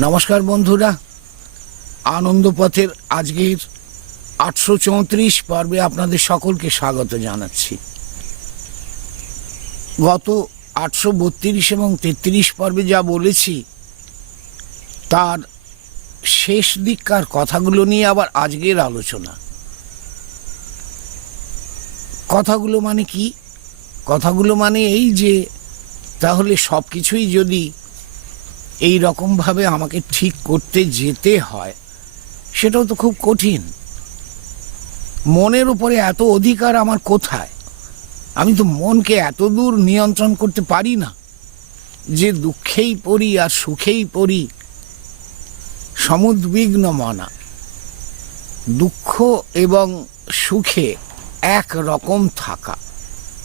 নমস্কার বন্ধুরা। আনন্দপথের আজকের আটশো চৌত্রিশ পর্বে আপনাদের সকলকে স্বাগত জানাচ্ছি। গত আটশো বত্রিশ এবং তেত্রিশ পর্বে যা বলেছি, তার শেষ দিককার কথাগুলো নিয়ে আবার আজকের আলোচনা। কথাগুলো মানে কি? কথাগুলো মানে এই যে, তাহলে সব কিছুই যদি এই রকমভাবে আমাকে ঠিক করতে যেতে হয়, সেটাও তো খুব কঠিন। মনের উপরে এত অধিকার আমার কোথায়? আমি তো মনকে এত দূর নিয়ন্ত্রণ করতে পারি না, যে দুঃখেই পড়ি আর সুখেই পড়ি। সমুদ্বিগ্ন মনা, দুঃখ এবং সুখে এক রকম থাকা,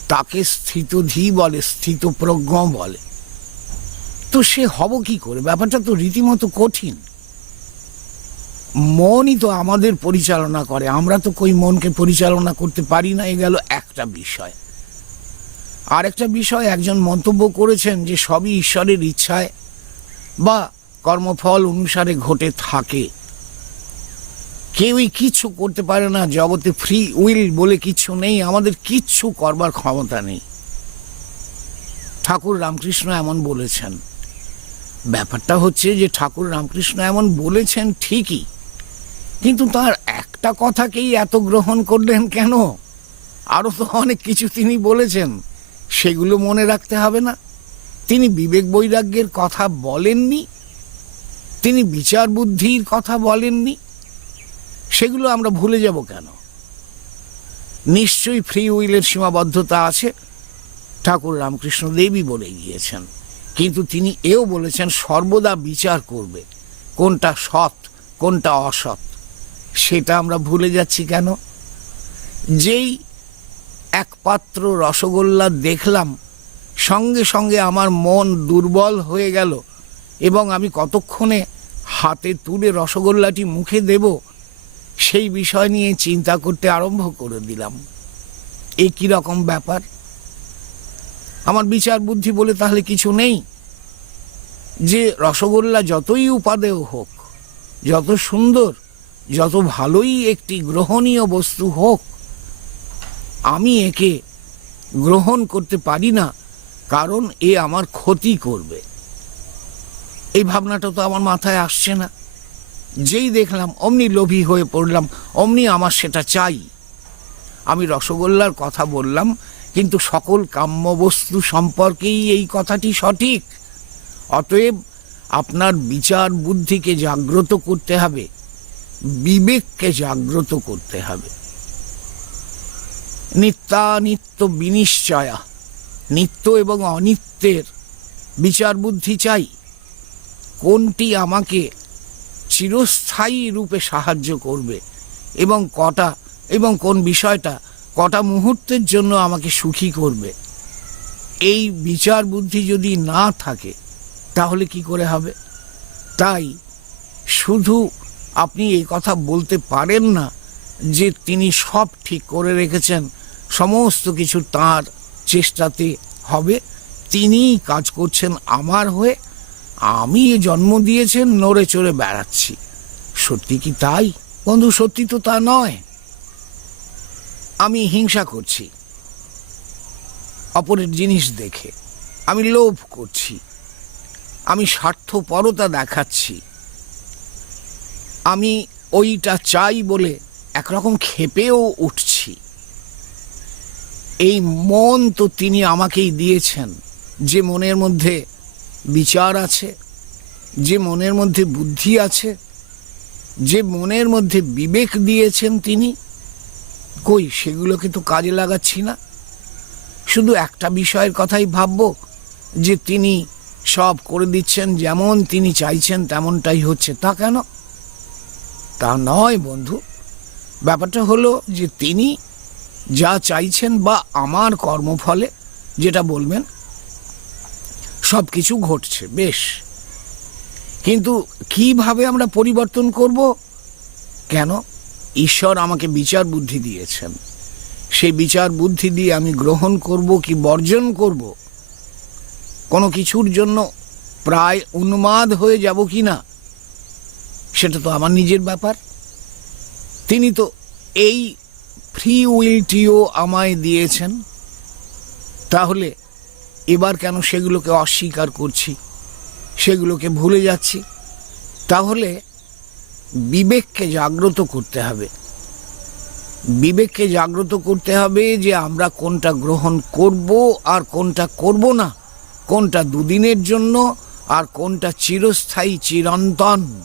তাকে স্থিতধি বলে, স্থিতপ্রজ্ঞ বলে। তো সে হব কি করে? ব্যাপারটা তো রীতিমতো কঠিন। মনই তো আমাদের পরিচালনা করে। আমরা তো কই মনকে পরিচালনা করতে পারি না, এ গেল একটা বিষয়। আরেকটা বিষয়, একজন মন্তব্য করেছেন যে সবই ঈশ্বরের ইচ্ছায় বা কর্মফল অনুসারে ঘটে থাকে। কেউই কিচ্ছু করতে পারে না, জগতে ফ্রি উইল বলে কিচ্ছু নেই, আমাদের কিচ্ছু করবার ক্ষমতা নেই। ঠাকুর রামকৃষ্ণ এমন বলেছেন। ব্যাপারটা হচ্ছে যে ঠাকুর রামকৃষ্ণ এমন বলেছেন ঠিকই, কিন্তু তার একটা কথাকেই এত গ্রহণ করলেন কেন? আরও তো অনেক কিছু তিনি বলেছেন, সেগুলো মনে রাখতে হবে না। তিনি বিবেক বৈরাগ্যের কথা বলেননি, তিনি বিচার বুদ্ধির কথা বলেননি, সেগুলো আমরা ভুলে যাব কেন? নিশ্চয়ই ফ্রি উইলের সীমাবদ্ধতা আছে, ঠাকুর রামকৃষ্ণ দেবী বলে গিয়েছেন। কিন্তু তিনি এও বলেছেন, সর্বদা বিচার করবে। কোনটা সৎ, কোনটা অসৎ, সেটা আমরা ভুলে যাচ্ছি কেন? যেই এক পাত্র রসগোল্লা দেখলাম, সঙ্গে সঙ্গে আমার মন দুর্বল হয়ে গেল এবং আমি কতক্ষণে হাতে তুলে রসগোল্লাটি মুখে দেব, সেই বিষয় নিয়ে চিন্তা করতে আরম্ভ করে দিলাম। এ কি রকম ব্যাপার? আমার বিচার বুদ্ধি বলে তাহলে কিছু নেই? যে রসগোল্লা যতই উপাদেয় হোক, যত সুন্দর, যত ভালোই একটি গ্রহণীয় বস্তু হোক, আমি একে গ্রহণ করতে পারি না, কারণ এ আমার ক্ষতি করবে। এই ভাবনাটা তো আমার মাথায় আসছে না। যেই দেখলাম, অমনি লোভী হয়ে পড়লাম, অমনি আমার সেটা চাই। আমি রসগোল্লার কথা বললাম কিন্তু সকল কাম্য বস্তু সম্পর্কেই এই কথাটি সঠিক। অতএব আপনার বিচার বুদ্ধিকে জাগ্রত করতে হবে, বিবেককে জাগ্রত করতে হবে। নিত্যানিত্য বিনিশ্চয়া, নিত্য এবং অনিত্যের বিচার বুদ্ধি চাই। কোনটি আমাকে চিরস্থায়ী রূপে সাহায্য করবে এবং কটা এবং কোন বিষয়টা কটা মুহূর্তের জন্য আমাকে সুখী করবে। এই বিচার বুদ্ধি যদি না থাকে, তাহলে কি করে হবে? তাই শুধু আপনি এই কথা বলতে পারেন না যে তিনি সব ঠিক করে রেখেছেন, সমস্ত কিছু তার চেষ্টাতে হবে। তিনিই কাজ করছেন আমার হয়ে, আমি জন্ম দিয়েছেন, নড়ে চড়ে বেড়াচ্ছি। সত্যি কি তাই? বন্ধু, সত্যি তো তা নয়। আমি হিংসা করছি। অপরের জিনিস দেখে আমি লোভ করছি। আমি স্বার্থপরতা দেখাচ্ছি। আমি ওইটা চাই বলে একরকম খেপেও উঠছি। এই মন তো তিনি আমাকেই দিয়েছেন। যে মনের মধ্যে বিচার আছে, যে মনের মধ্যে বুদ্ধি আছে, যে মনের মধ্যে বিবেক দিয়েছেন তিনি কই, সেগুলোকে তো কাজে লাগাচ্ছি না। শুধু একটা বিষয়ের কথাই ভাববো, যে তিনি সব করে দিচ্ছেন, যেমন তিনি চাইছেন, তেমনটাই হচ্ছে। তা কেন? তা নয় বন্ধু। ব্যাপারটা হলো যে তিনি যা চাইছেন বা আমার কর্মফলে যেটা বলবেন সব কিছু ঘটছে, বেশ। কিন্তু কীভাবে আমরা পরিবর্তন করব? কেন? ঈশ্বর আমাকে বিচার বুদ্ধি দিয়েছেন। সেই বিচার বুদ্ধি দিয়ে আমি গ্রহণ করব কি বর্জন করব? কোনো কিছুর জন্য প্রায় উন্মাদ হয়ে যাব কি না? সেটা তো আমার নিজের ব্যাপার। তিনি তো এই ফ্রি উইলটিও আমায় দিয়েছেন। তাহলে এবার কেন সেগুলোকে অস্বীকার করছি? সেগুলোকে ভুলে যাচ্ছি? তাহলে বিবেককে জাগ্রত করতে হবে। বিবেককে জাগ্রত করতে হবে যে আমরা কোনটা গ্রহণ করব আর কোনটা করব না, কোনটা দুদিনের জন্য আর কোনটা চিরস্থায়ী, চিরন্তন।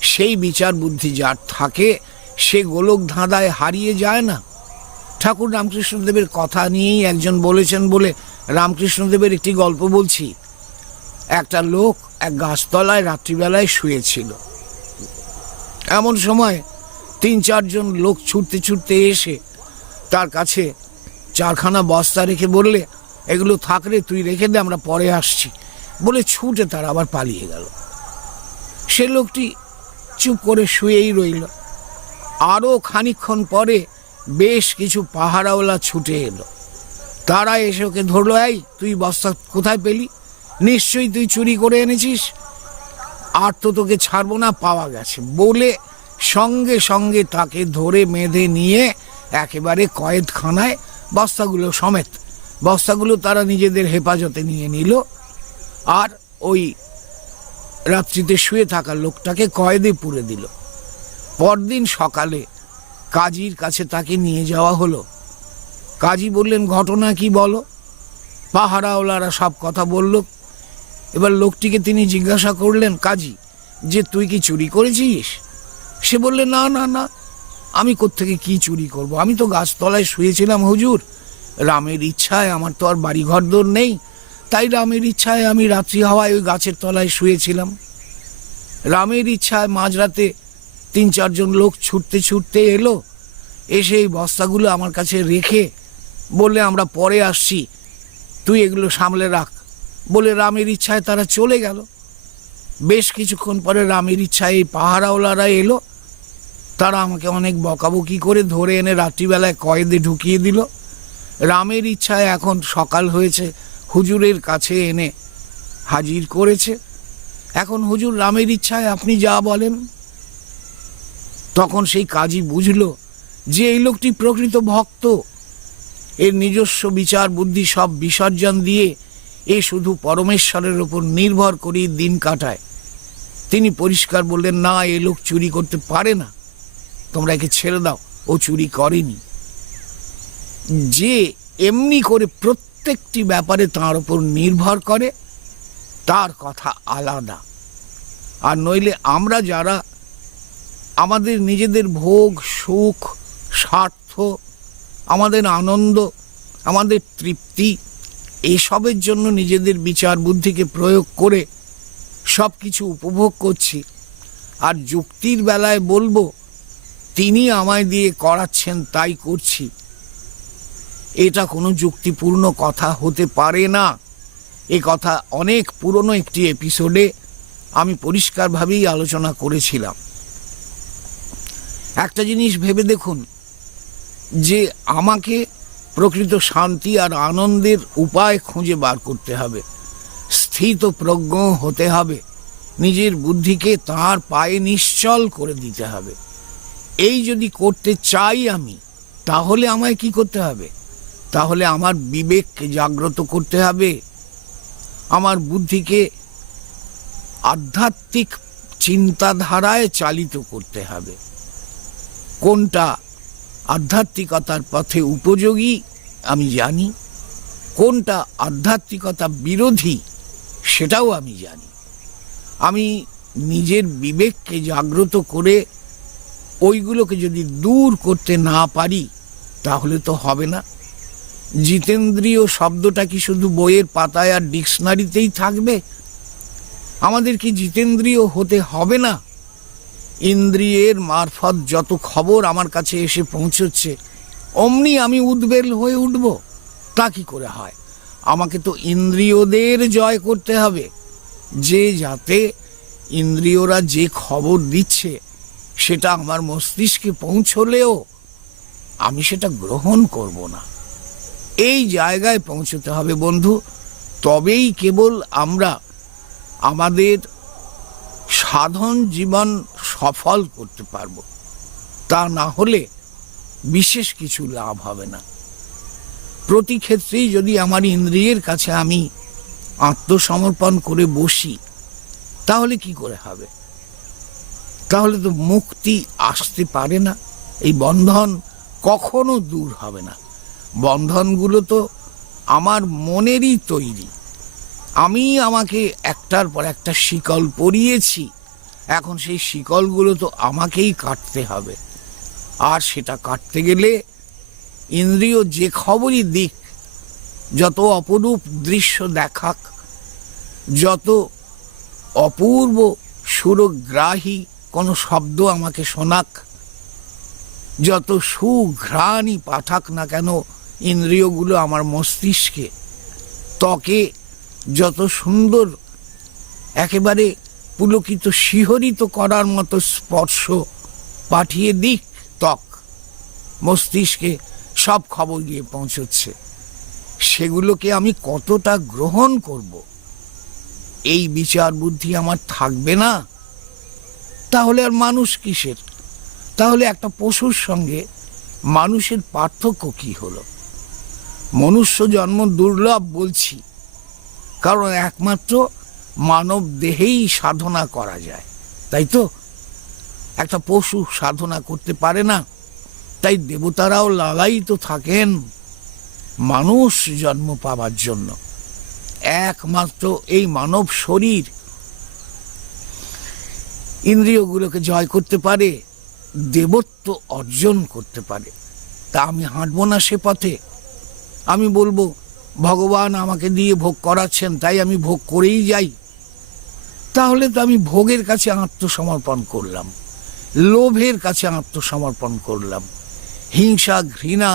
সেই বিচার বুদ্ধি যার থাকে, সে গোলক ধাঁধায় হারিয়ে যায় না। ঠাকুর রামকৃষ্ণদেবের কথা নিয়েই একজন বলেছেন বলে রামকৃষ্ণদেবের একটি গল্প বলছি। একটা লোক এক গাছতলায় রাত্রিবেলায় শুয়েছিল। এমন সময় তিন চারজন লোক ছুটতে ছুটতে এসে তার কাছে চারখানা বস্তা রেখে বললে, এগুলো থাকলে তুই রেখে দে, আমরা পরে আসছি। বলে ছুটে তার আবার পালিয়ে গেল। সে লোকটি চুপ করে শুয়েই রইল। আরও খানিকক্ষণ পরে বেশ কিছু পাহারাওয়ালা ছুটে এলো। তারা এসে ওকে ধরলো, এই, তুই বস্তা কোথায় পেলি? নিশ্চয়ই তুই চুরি করে এনেছিস? আর তো তোকে ছাড়বো না, পাওয়া গেছে। বলে সঙ্গে সঙ্গে তাকে ধরে বেঁধে নিয়ে একেবারে কয়েদখানায় বস্তাগুলো সমেত, বস্তাগুলো তারা নিজেদের হেফাজতে নিয়ে নিল আর ওই রাত্রিতে শুয়ে থাকা লোকটাকে কয়েদে পুরে দিল। পরদিন সকালে কাজীর কাছে তাকে নিয়ে যাওয়া হলো। কাজী বললেন, ঘটনা কি বলো? পাহারাওয়ালারা সব কথা বলল। এবার লোকটিকে তিনি জিজ্ঞাসা করলেন, কাজী, যে তুই কি চুরি করেছিস? সে বললে, না না না, আমি কোত্থেকে কি চুরি করব? আমি তো গাছতলায় শুয়েছিলাম, হুজুর। রামের ইচ্ছায় আমার তো আর বাড়ি ঘরদোর নেই। তাই রামের ইচ্ছায় আমি রাত্রি হাওয়ায় ওই গাছের তলায় শুয়েছিলাম। রামের ইচ্ছায় মাঝরাতে তিন, চারজন লোক ছুটতে ছুটতে এলো। এসে এই বস্তাগুলো আমার কাছে রেখে বললে, আমরা পরে আসছি। তুই এগুলো সামলে রাখ। বলে রামের ইচ্ছায় তারা চলে গেল। বেশ কিছুক্ষণ পরে রামের ইচ্ছায় এই পাহারাওয়ালারা এলো। তারা আমাকে অনেক বকাবকি করে ধরে এনে রাত্রিবেলায় কয়েদে ঢুকিয়ে দিল। রামের ইচ্ছায় এখন সকাল হয়েছে, হুজুরের কাছে এনে হাজির করেছে। এখন হুজুর রামের ইচ্ছায় আপনি যা বলেন। তখন সেই কাজী বুঝল যে এই লোকটি প্রকৃত ভক্ত। এর নিজস্ব বিচার বুদ্ধি সব বিসর্জন দিয়ে এ শুধু পরমেশ্বরের উপর নির্ভর করেই দিন কাটায়। তিনি পরিষ্কার বললেন, না, এ লোক চুরি করতে পারে না। তোমরা একে ছেড়ে দাও, ও চুরি করেনি। যে এমনি করে প্রত্যেকটি ব্যাপারে তার উপর নির্ভর করে, তার কথা আলাদা। আর নইলে আমরা যারা আমাদের নিজেদের ভোগ, সুখ, স্বার্থ, আমাদের আনন্দ, আমাদের তৃপ্তি এসবের জন্য নিজেদের বিচার বুদ্ধিকে প্রয়োগ করে সব কিছু উপভোগ করছি। আর যুক্তির বেলায় বলব, তিনি আমায় দিয়ে করাচ্ছেন, তাই করছি। এটা কোনো যুক্তিপূর্ণ কথা হতে পারে না। এ কথা অনেক পুরনো একটি এপিসোডে আমি পরিষ্কারভাবেই আলোচনা করেছিলাম। একটা জিনিস ভেবে দেখুন, যে আমাকে প্রকৃত শান্তি আর আনন্দের উপায় খুঁজে বার করতে হবে। স্থিত প্রজ্ঞ হতে হবে। নিজের বুদ্ধিকে তার পায়ে নিশ্চল করে দিতে হবে। এই যদি করতে চাই আমি, তাহলে আমায় কি করতে হবে? তাহলে আমার বিবেককে জাগ্রত করতে হবে। আমার বুদ্ধিকে আধ্যাত্মিক চিন্তাধারায় চালিত করতে হবে। কোনটা আধ্যাত্মিকতার পথে উপযোগী, আমি জানি। কোনটা আধ্যাত্মিকতা বিরোধী, সেটাও আমি জানি। আমি নিজের বিবেককে জাগ্রত করে ওইগুলোকে যদি দূর করতে না পারি, তাহলে তো হবে না। জিতেন্দ্রীয় শব্দটা কি শুধু বইয়ের পাতায় আর ডিকশনারিতেই থাকবে? আমাদের কি জিতেন্দ্রীয় হতে হবে না? ইন্দ্রিয়ের মারফত যত খবর আমার কাছে এসে পৌঁছচ্ছে, অমনি আমি উদ্বেল হয়ে উঠব। তা কি করে হয়? আমাকে তো ইন্দ্রিয়দের জয় করতে হবে। যে যাতে ইন্দ্রিয়রা যে খবর দিচ্ছে, সেটা আমার মস্তিষ্কে পৌঁছলেও আমি সেটা গ্রহণ করব না। এই জায়গায় পৌঁছতে হবে বন্ধু। তবেই কেবল আমরা আমাদের সাধন জীবন সফল করতে পারব। তা না হলে বিশেষ কিছু লাভ হবে না। প্রতি ক্ষেত্রেই যদি আমার ইন্দ্রিয়ের কাছে আমি আত্মসমর্পণ করে বসি, তাহলে কি করে হবে? তাহলে তো মুক্তি আসতে পারে না। এই বন্ধন কখনো দূর হবে না। বন্ধনগুলো তো আমার মনেরই তৈরি। আমি আমাকে একটার পর একটা শিকল পরিয়েছি। এখন সেই শিকলগুলো তো আমাকেই কাটতে হবে। আর সেটা কাটতে গেলে ইন্দ্রিয় যে খবরই দিক, যত অপরূপ দৃশ্য দেখাক, যত অপূর্ব সুরগ্রাহী কোনো শব্দ আমাকে শোনাক, যত সুঘ্রাণী পাঠাক না কেন ইন্দ্রিয়গুলো আমার মস্তিষ্কে, ত্বকে যত সুন্দর, একেবারে পুলকিত শিহরিত করার মতো স্পর্শ পাঠিয়ে দিক ত্বক। মস্তিষ্কে সব খবর গিয়ে পৌঁছচ্ছে। সেগুলোকে আমি কতটা গ্রহণ করব? এই বিচার বুদ্ধি আমার থাকবে না? তাহলে আর মানুষ কিসের? তাহলে একটা পশুর সঙ্গে মানুষের পার্থক্য কি হলো? মনুষ্য জন্ম দুর্লভ বলছি। কারণ একমাত্র মানব দেহেই সাধনা করা যায়, তাই তো? একটা পশু সাধনা করতে পারে না, তাই দেবতারাও লালায়িত থাকেন মানুষ জন্ম পাবার জন্য। একমাত্র এই মানব শরীর ইন্দ্রিয়গুলোকে জয় করতে পারে, দেবত্ব অর্জন করতে পারে। তা আমি হাঁটবো না সে পথে। আমি বলব ভগবান আমাকে দিয়ে ভোগ করাচ্ছেন, তাই আমি ভোগ করেই যাই। তাহলে তো আমি ভোগের কাছে আত্মসমর্পণ করলাম, লোভের কাছে আত্মসমর্পণ করলাম, হিংসা, ঘৃণা,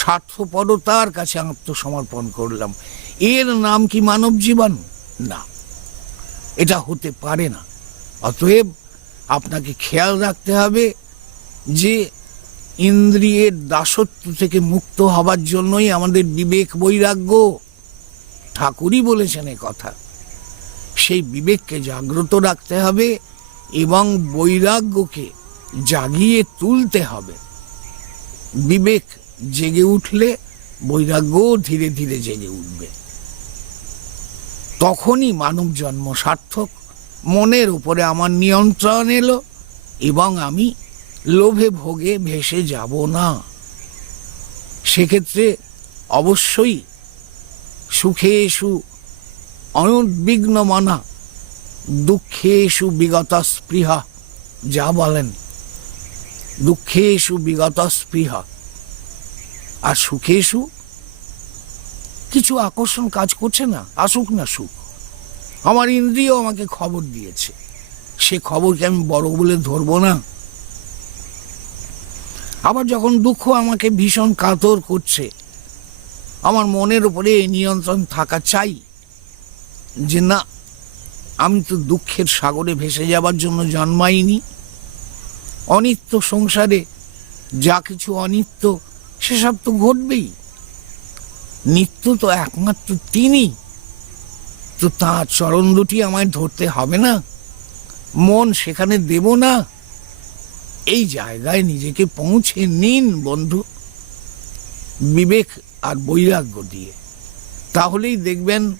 স্বার্থপরতার কাছে আত্মসমর্পণ করলাম। এর নাম কি মানব জীবন? না, এটা হতে পারে না। অতএব আপনাকে খেয়াল রাখতে হবে যে ইন্দ্রিয়ের দাসত্ব থেকে মুক্ত হবার জন্যই আমাদের বিবেক বৈরাগ্য। ঠাকুরই বলেছেন এ কথা। সেই বিবেককে জাগ্রত রাখতে হবে এবং বৈরাগ্যকে জাগিয়ে তুলতে হবে। বিবেক জেগে উঠলে বৈরাগ্য ধীরে ধীরে জেগে উঠবে। তখনই মানব জন্ম সার্থক। মনের উপরে আমার নিয়ন্ত্রণ এলো এবং আমি লোভে ভোগে ভেসে যাব না। সেক্ষেত্রে অবশ্যই সুখে সু অনুদ্বিগ্ন মানা, দুঃখে এসু বিগত স্পৃহা, যা বলেন, দুঃখে এসু বিগত স্পৃহা। আর সুখে এসু কিছু আকর্ষণ কাজ করছে না, আসুক না সুখ। আমার ইন্দ্রিয় আমাকে খবর দিয়েছে। সে খবরকে আমি বড় বলে ধরবো না। আবার যখন দুঃখ আমাকে ভীষণ কাতর করছে, আমার মনের উপরে এই নিয়ন্ত্রণ থাকা চাই যে না, আমি তো দুঃখের সাগরে ভেসে যাবার জন্য জন্মাইনি। অনিত্য সংসারে যা কিছু অনিত্য, সেসব তো ঘটবেই। নিত্য তো একমাত্র তিনি। তো তাঁর চরণ দুটি আমায় ধরতে হবে না? মন সেখানে দেব না? এই জায়গায় নিজেকে পৌঁছে নিন, বন্ধু। বিবেক আর বৈরাগ্য দিয়ে। তাহলেই দেখবেন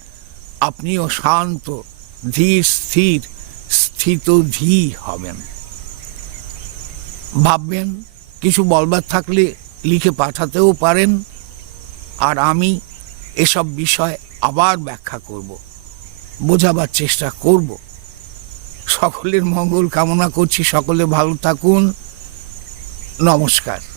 আপনিও শান্ত, ধীর, স্থির, স্থিত ধী হবেন। ভাববেন, কিছু বলবার থাকলে লিখে পাঠাতেও পারেন। আর আমি এসব বিষয় আবার ব্যাখ্যা করব, বোঝাবার চেষ্টা করব। সকলের মঙ্গল কামনা করছি। সকলে ভালো থাকুন। নমস্কার।